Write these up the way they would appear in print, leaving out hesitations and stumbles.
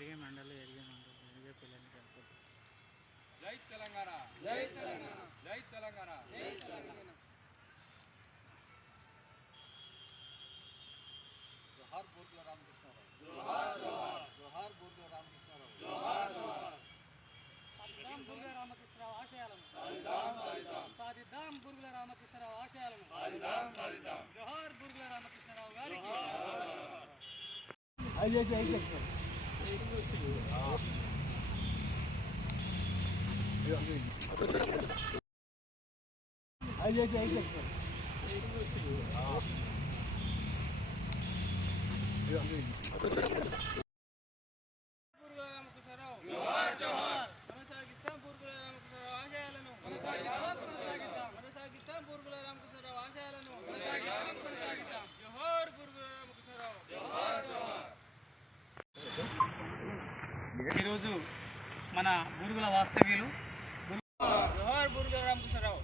ఎరిగే మండలి ఎరిగే పిల్లని టెంపుల్. జై తెలంగాణ, జై తెలంగాణ, జై తెలంగాణ, జై తెలంగాణ. జోహార్ బూర్గుల రామకృష్ణారావు, జోహార్ జోహార్, జోహార్ బూర్గుల రామకృష్ణారావు, జోహార్ జోహార్. సాధిద్దాం బూర్గుల రామకృష్ణరావు ఆశయాలను, సాధిద్దాం సాధిద్దాం, సాధిద్దాం బూర్గుల రామకృష్ణరావు ఆశయాలను, సాధిద్దాం సాధిద్దాం. జోహార్ బూర్గుల రామకృష్ణరావు గారికి. ఈరోజు మన బూర్గుల వాస్తవ్యులు జోహార్ బూర్గుల రామకృష్ణరావు,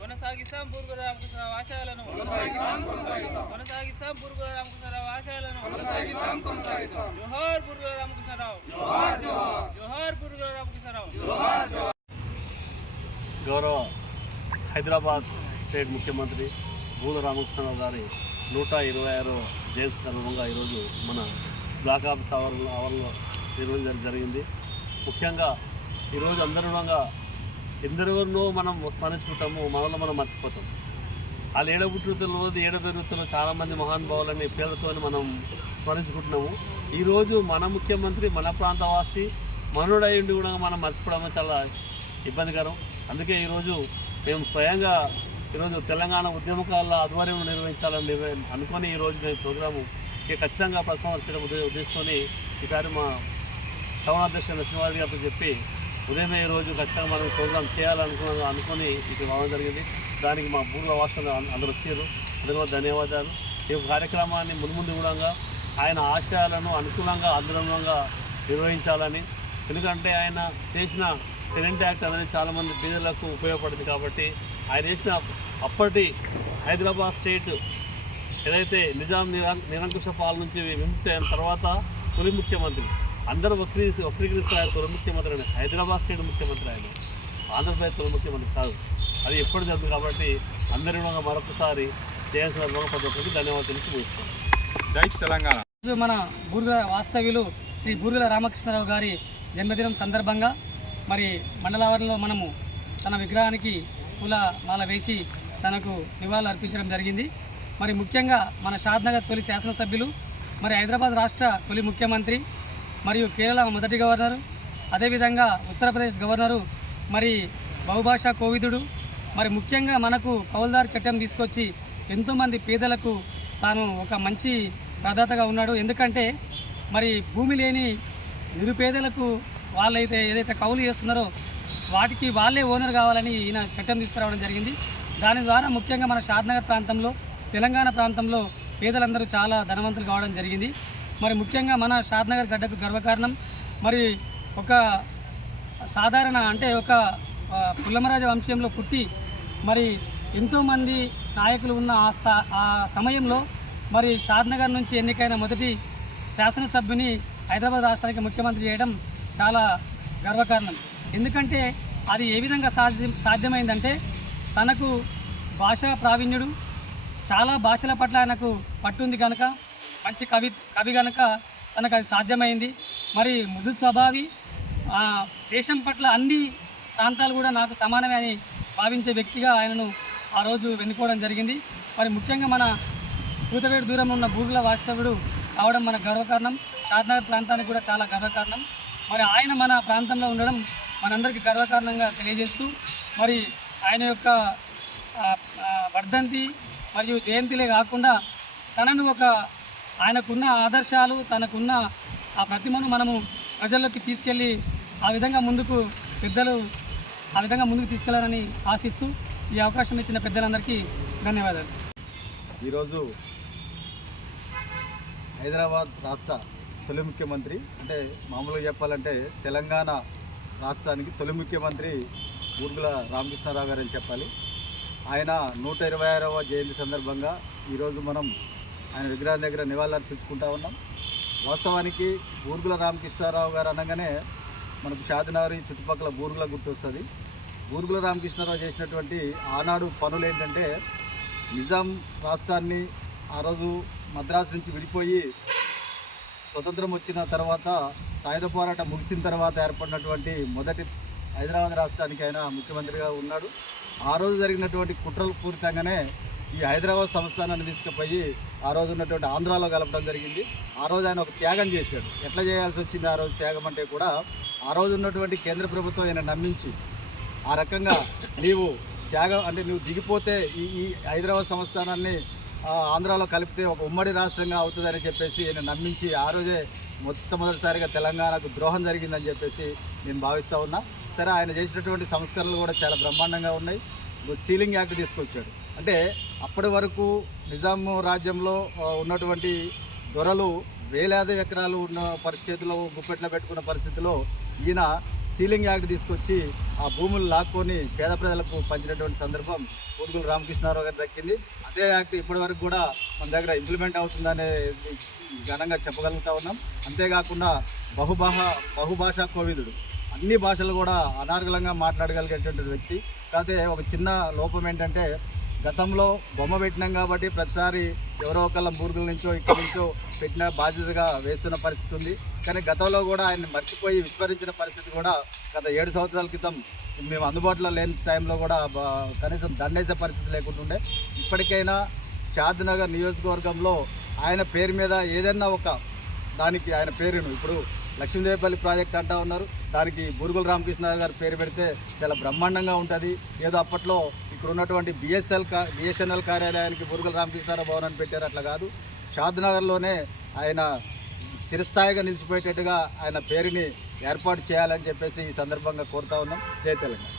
కొనసాగిస్తాం బూర్గుల రామకృష్ణరావు ఆశయాలను, కొనసాగిస్తాం బూర్గుల రామకృష్ణరావు ఆశయాలను, జోహార్ బూర్గుల రామకృష్ణరావు, జోహార్ బూర్గుల రామకృష్ణరావు. గౌరవ హైదరాబాద్ స్టేట్ ముఖ్యమంత్రి బూర్గుల రామకృష్ణరావు గారి 126వ జయంతి సందర్భంగా ఈరోజు మన బ్లాక్ ఆఫీస్ ఆవరణలో నిర్వహించడం జరిగింది. ముఖ్యంగా ఈరోజు అందరుగా ఎందరెవరినో మనం స్మరించుకుంటాము, మనలో మనం మర్చిపోతాం. వాళ్ళు ఏడబుట్టులో ఏడబెరుగుతున్న చాలామంది మహానుభావులని పేర్లతో మనం స్మరించుకుంటున్నాము. ఈరోజు మన ముఖ్యమంత్రి మన ప్రాంతవాసి మనోడై ఉండి కూడా మనం మర్చిపోవడం చాలా ఇబ్బందికరం. అందుకే ఈరోజు మేము స్వయంగా ఈరోజు తెలంగాణ ఉద్యమకాల ఆధ్వర్యంలో నిర్వహించాలని అనుకొని ఈరోజు మేము ప్రోగ్రాము ఖచ్చితంగా ప్రసంగించడం ఉద్దేశించుకొని ఈసారి మా టౌన్ అధ్యక్షుడు నరసింహారెడ్డి గారితో చెప్పి ఉదయమే ఈరోజు ఖచ్చితంగా మనం ప్రోగ్రాం అనుకొని ఇక్కడ రావడం జరిగింది. దానికి మా బూర్గుల వాస్తవులు అందరూ వచ్చారు, అందరూ ధన్యవాదాలు. ఈ కార్యక్రమాన్ని మున్ముందు కూడా ఆయన ఆశయాలను అనుకూలంగా అనుగుణంగా నిర్వహించాలని, ఎందుకంటే ఆయన చేసిన కరెంట్ యాక్ట్ అనేది చాలామంది పేదలకు ఉపయోగపడింది. కాబట్టి ఆయన చేసిన అప్పటి హైదరాబాద్ స్టేట్ ఏదైతే నిజాం నిరంకుశ పాలన నుంచి విముక్తి అయిన తర్వాత తొలి ముఖ్యమంత్రి, అందరూ వక్రీకరిస్తారు తొలి ముఖ్యమంత్రి అని. హైదరాబాద్ స్టేట్ ముఖ్యమంత్రి ఆయన, ఆంధ్రప్రదేశ్ తొలి ముఖ్యమంత్రి కాదు. అది ఎప్పుడు జరుగుతుంది. కాబట్టి అందరి మరొకసారి జయంతి సందర్భంగా ప్రతి ఒక్కరికి ధన్యవాదాలు తెలిసి ముగిస్తాను. జై తెలంగాణ. మన బూర్గుల వాస్తవ్యులు శ్రీ బూర్గుల రామకృష్ణరావు గారి జన్మదినం సందర్భంగా మరి మండలావరణలో మనము తన విగ్రహానికి పూల మాల వేసి తనకు నివాళులు అర్పించడం జరిగింది. మరి ముఖ్యంగా మన షాద్నగర్ తొలి శాసనసభ్యులు, మరి హైదరాబాద్ రాష్ట్ర తొలి ముఖ్యమంత్రి, మరియు కేరళ మొదటి గవర్నరు, అదేవిధంగా ఉత్తరప్రదేశ్ గవర్నరు, మరి బహుభాషా కోవిదుడు, మరి ముఖ్యంగా మనకు కౌలుదారు చట్టం తీసుకొచ్చి ఎంతోమంది పేదలకు తాను ఒక మంచి ప్రదాతగా ఉన్నాడు. ఎందుకంటే మరి భూమి లేని నిరుపేదలకు వాళ్ళైతే ఏదైతే కౌలు చేస్తున్నారో వాటికి వాళ్ళే ఓనర్ కావాలని ఈయన చట్టం తీసుకురావడం జరిగింది. దాని ద్వారా ముఖ్యంగా మన షాద్నగర్ ప్రాంతంలో, తెలంగాణ ప్రాంతంలో పేదలందరూ చాలా ధనవంతులు కావడం జరిగింది. మరి ముఖ్యంగా మన షాద్నగర్ గడ్డకు గర్వకారణం. మరి ఒక సాధారణ అంటే ఒక పుల్లమరాజ వంశంలో పుట్టి మరి ఎంతోమంది నాయకులు ఉన్న ఆ సమయంలో మరి షాద్నగర్ నుంచి ఎన్నికైన మొదటి శాసనసభ్యుని హైదరాబాద్ రాష్ట్రానికి ముఖ్యమంత్రి చేయడం చాలా గర్వకారణం. ఎందుకంటే అది ఏ విధంగా సాధ్యమైందంటే తనకు భాషా ప్రావీణ్యుడు, చాలా భాషల పట్ల ఆయనకు పట్టుంది కనుక, మంచి కవి కనుక తనకు అది సాధ్యమైంది. మరి మృదు స్వభావి, దేశం పట్ల అన్ని ప్రాంతాలు కూడా నాకు సమానమే అని భావించే వ్యక్తిగా ఆయనను ఆ రోజు వెన్నుకోవడం జరిగింది. మరి ముఖ్యంగా మన కూతవేడు దూరంలో ఉన్న బూర్గుల వాస్తవుడు కావడం మన గర్వకారణం. షాద్నగర్ ప్రాంతానికి కూడా చాలా గర్వకారణం. మరి ఆయన మన ప్రాంతంలో ఉండడం మనందరికీ గర్వకారణంగా తెలియజేస్తూ, మరి ఆయన యొక్క వర్ధంతి మరియు జయంతిలే కాకుండా తనను ఆయనకున్న ఆదర్శాలు, తనకున్న ఆ ప్రతిమను మనము ప్రజల్లోకి తీసుకెళ్ళి ఆ విధంగా పెద్దలు ఆ విధంగా ముందుకు తీసుకెళ్లారని ఆశిస్తూ ఈ అవకాశం ఇచ్చిన పెద్దలందరికీ ధన్యవాదాలు. ఈరోజు హైదరాబాద్ రాష్ట్ర తొలి ముఖ్యమంత్రి, అంటే మామూలుగా చెప్పాలంటే తెలంగాణ రాష్ట్రానికి తొలి ముఖ్యమంత్రి బూర్గుల రామకృష్ణారావు గారు అని చెప్పాలి. ఆయన 126వ జయంతి సందర్భంగా ఈరోజు మనం ఆయన విగ్రహం దగ్గర నివాళులర్పించుకుంటా ఉన్నాం. వాస్తవానికి బూర్గుల రామకృష్ణారావు గారు అనగానే మనకు షాదినగర్ ఈ చుట్టుపక్కల బూర్గుల గుర్తొస్తుంది. బూర్గుల రామకృష్ణారావు చేసినటువంటి ఆనాడు పనులు ఏంటంటే, నిజాం రాష్ట్రాన్ని ఆ రోజు మద్రాసు నుంచి విడిపోయి స్వతంత్రం వచ్చిన తర్వాత సాయుధ పోరాటం ముగిసిన తర్వాత ఏర్పడినటువంటి మొదటి హైదరాబాద్ రాష్ట్రానికి ఆయన ముఖ్యమంత్రిగా ఉన్నాడు. ఆ రోజు జరిగినటువంటి కుట్రలు పూరితంగానే ఈ హైదరాబాద్ సంస్థానాన్ని తీసుకుపోయి ఆ రోజు ఉన్నటువంటి ఆంధ్రాలో కలపడం జరిగింది. ఆ రోజు ఆయన ఒక త్యాగం చేశాడు. ఎట్లా చేయాల్సి వచ్చింది ఆ రోజు త్యాగం అంటే కూడా, ఆ రోజు ఉన్నటువంటి కేంద్ర ప్రభుత్వం ఆయన నమ్మించి ఆ రకంగా నీవు త్యాగం అంటే నువ్వు దిగిపోతే ఈ హైదరాబాద్ సంస్థానాన్ని ఆంధ్రాలో కలిపితే ఒక ఉమ్మడి రాష్ట్రంగా అవుతుందని చెప్పేసి ఆయన నమ్మించి ఆ రోజే మొట్టమొదటిసారిగా తెలంగాణకు ద్రోహం జరిగిందని చెప్పేసి నేను భావిస్తూ ఉన్నా. సరే, ఆయన చేసినటువంటి సంస్కరణలు కూడా చాలా బ్రహ్మాండంగా ఉన్నాయి. సీలింగ్ యాక్ట్ తీసుకొచ్చాడు. అంటే అప్పటి వరకు నిజాం రాజ్యంలో ఉన్నటువంటి దొరలు వేలాది ఎకరాలు ఉన్న పరిస్థితిలో గుప్పెట్లో పెట్టుకున్న పరిస్థితిలో ఈయన సీలింగ్ యాక్ట్ తీసుకొచ్చి ఆ భూములు లాక్కొని పేద ప్రజలకు పంచినటువంటి సందర్భం బూర్గుల రామకృష్ణారావు గారు దక్కింది. అదే యాక్ట్ ఇప్పటి వరకు కూడా మన దగ్గర ఇంప్లిమెంట్ అవుతుందనే ఘనంగా చెప్పగలుగుతా ఉన్నాం. అంతేకాకుండా బహుభాషా కోవిదుడు, అన్ని భాషలు కూడా అనర్గళంగా మాట్లాడగలిగేటువంటి వ్యక్తి. కాకపోతే ఒక చిన్న లోపం ఏంటంటే, గతంలో బొమ్మ పెట్టినాం కాబట్టి ప్రతిసారి ఎవరో ఒకళ్ళ బూర్గుల నుంచో ఇక్కడి నుంచో పెట్టిన బాధ్యతగా వేస్తున్న పరిస్థితి ఉంది. కానీ గతంలో కూడా ఆయన మర్చిపోయి విస్మరించిన పరిస్థితి కూడా గత 7 సంవత్సరాల క్రితం మేము అందుబాటులో లేని టైంలో కూడా కనీసం దండేసే పరిస్థితి లేకుండా ఉండే. ఇప్పటికైనా షాద్నగర్ నియోజకవర్గంలో ఆయన పేరు మీద ఏదైనా ఒక దానికి ఆయన పేరును, ఇప్పుడు లక్ష్మీదేవిపల్లి ప్రాజెక్ట్ అంటూ ఉన్నారు, దానికి బూర్గుల రామకృష్ణారావు గారి పేరు పెడితే చాలా బ్రహ్మాండంగా ఉంటుంది. ఏదో అప్పట్లో ఇక్కడ ఉన్నటువంటి బిఎస్ఎన్ఎల్ కార్యాలయానికి బూర్గుల రామకృష్ణారావు భవనాన్ని పెట్టారు, అట్లా కాదు. షాద్నగర్లోనే ఆయన చిరస్థాయిగా నిలిచిపోయేటట్టుగా ఆయన పేరుని ఏర్పాటు చేయాలని చెప్పేసి ఈ సందర్భంగా కోరుతా ఉన్నాం. జై తెలంగాణ.